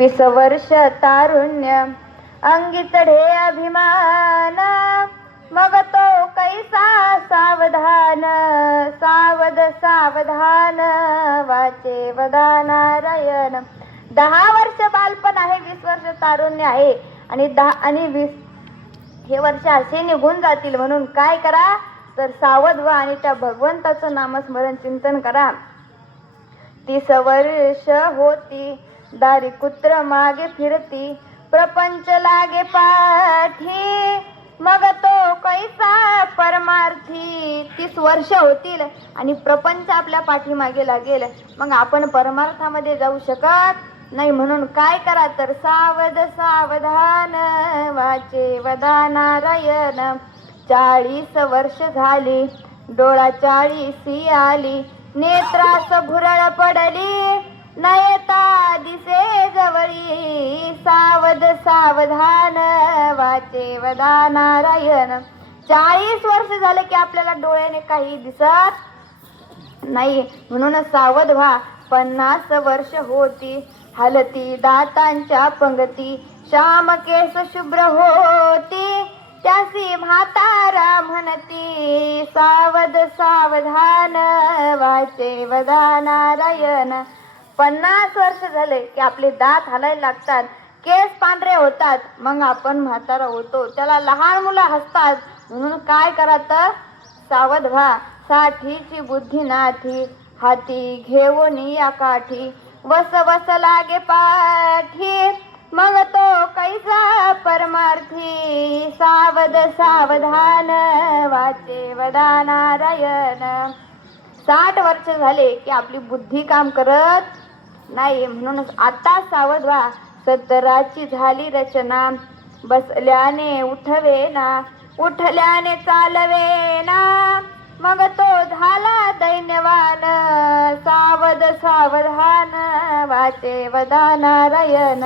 वीस वर्ष तारुण्य अंगी चढे अभिमान मग तो कैसा सावधान सावध सावधान वाचे वदा नारायण दहा वर्ष बालपण आहे वीस वर्ष तारुण्य आहे. आणि दहा आणि वीस हे वर्ष असे निघून जातील म्हणून काय करा? तर सावध व्हा आणि त्या भगवंताचं नामस्मरण चिंतन करा. तीस वर्ष होती दारी कुत्र मागे फिरती प्रपंच लागे पाठी. मग तो कैसा परमार्थी? तीस वर्ष होतील आणि प्रपंच आपल्या पाठीमागे लागेल. मग आपण परमार्थामध्ये जाऊ शकत नाही म्हणून काय करा तर सावध सावधान वाचे. वदा नारायण चाळीस वर्ष झाली डोळा चाळीसी आली नेत्रास भुरळ पडली सावधान वाचे वदा नारायण. चाळीस वर्ष झाले की आपल्याला डोळ्याने काही दिसत नाही. म्हणून सावध व्हा. पन्नास वर्ष होती. हलती दातांच्या पंगती. श्याम केस शुभ्र होती. त्यासी म्हातारा म्हणती सावध सावधान वाचे वदा नारायण. पन्नास वर्ष झाले की आपले दात हलायला लागतात. केस पांढरे होतात मग आपण म्हातारा होतो. त्याला लहान मुलं हसतात. म्हणून काय करा तर? सावध व्हा. साठीची बुद्धी नाठी. हाती घेऊन या काठी. वस वस लागे पाठी. मग तो कैसा परमार्थी. सावध सावधान वाचे वदा नारायण. साठ वर्ष झाले की आपली बुद्धी काम करत नाही म्हणून आता सावध व्हा. सत्तराची झाली रचना. बसल्याने उठवे ना उठल्याने चालवे ना मग तो झाला दैन्यवान. सावध सावधान वाचे वदा नारायण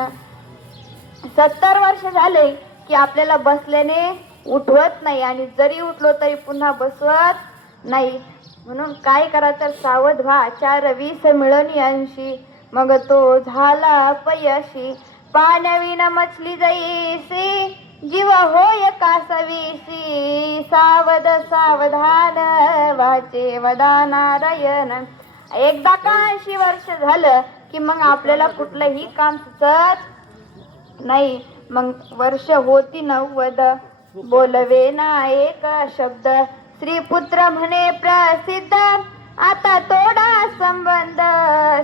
सत्तर वर्ष झाले की आपल्याला बसल्याने उठवत नाही आणि जरी उठलो तरी पुन्हा बसवत नाही. म्हणून काय करा तर सावध व्हा. चार वीस मिळून ऐंशी मग तो झाला पयशी. पाण्याविन मछली जैसी जीव होय कासवीसी सावध सावधान वाचे वदानारायण. एकदा का ऐंशी वर्ष झालं की मग आपल्याला कुठलंही काम सुचत नाही. मग वर्ष होती नव्वद. बोलवे ना एक शब्द. श्रीपुत्र म्हणे प्रसिद्ध. आता तोडा संबंध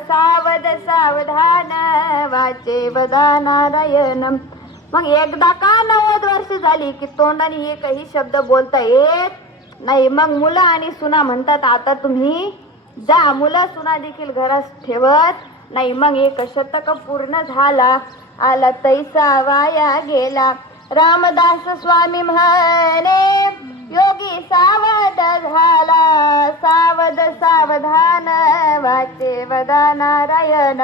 सावध सावधान वाचे वदा नारायण. मग एकदा का नव्वद वर्ष झाली की तोंडाने एकही शब्द बोलता येत नाही? मग मुलं आणि सुना म्हणतात आता तुम्ही जा मुलं सुना देखील घरात ठेवत नाही. मग एक शतक पूर्ण झाला आला तैसा वाया गेला. रामदास स्वामी म्हणे योगी सावध झाला. सावध सावधान वाचे वदा नारायण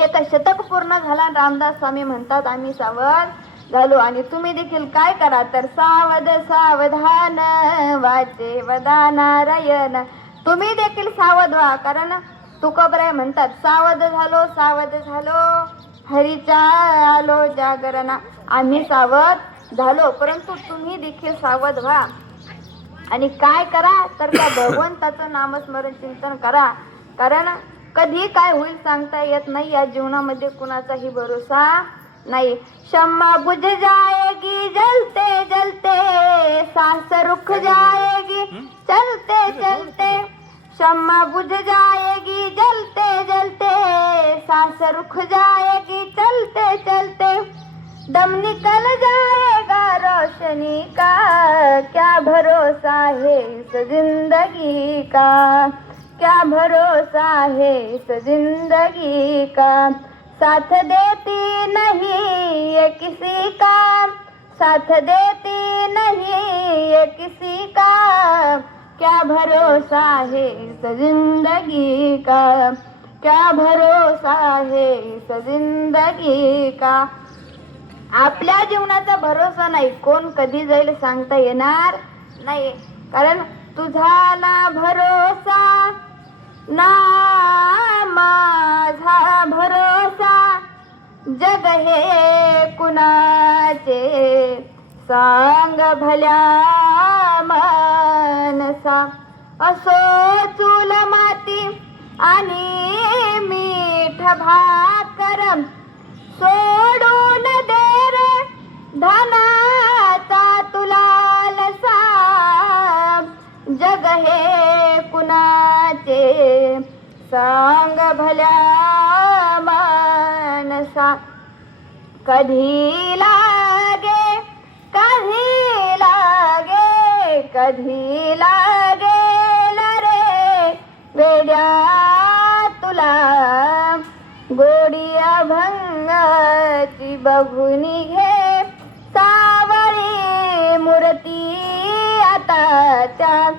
एक शतक पूर्ण झाला रामदास स्वामी म्हणतात आम्ही सावध झालो आणि तुम्ही देखील काय करा? तर सावध सावधान वाचे वदा नारायण तुम्ही देखील सावध व्हा कारण तुकोबराय म्हणतात सावध झालो सावध झालो. हरीचा आलो जागरणा. आम्ही सावध झालो परंतु तुम्ही देखील सावध व्हा. आणि काय करा तर त्या भगवंताचं नामस्मरण चिंतन करा. कारण कधी काय होईल सांगता येत नाही या जीवनामध्ये कुणाचाही भरोसा नाही. शम्मा बुझ जाएगी जलते जलते. सास रुख जाएगी चलते चलते. शम्मा बुझ जाएगी जलते जलते. सांस रुख जाएगी चलते चलते. दम निकल जाएगा रोशनी का। क्या भरोसा है इस जिंदगी का? क्या भरोसा है इस जिंदगी का? साथ देती नहीं ये किसी का। साथ देती नहीं ये किसी का। क्या भरोसा है इस जिंदगी का? क्या भरोसा है इस जिंदगी का? आपल्या जीवनाचा भरोसा नाही. कोण कधी जाईल सांगता येणार नाही कारण तुझा ना भरोसा ना माझा भरोसा. जग हे कुणाचे? सांग भल्या मनसा. असो चूल माती आणि मीठ भाकर सो धनाचा तुला लसा जग हे कुणाचे? सांग भल्या मानसा. कधी लागे कधी लागे कधी लागे रे? वेड्या तुला गोडी अभंगाची बघून घे. तात्या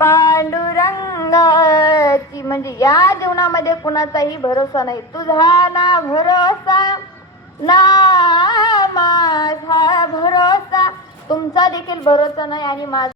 पांडुरंगाची. म्हणजे या जीवनामध्ये कुणाचाही भरोसा नाही. तुझा ना भरोसा ना माझा भरोसा. तुमचा देखील भरोसा नाही आणि माझा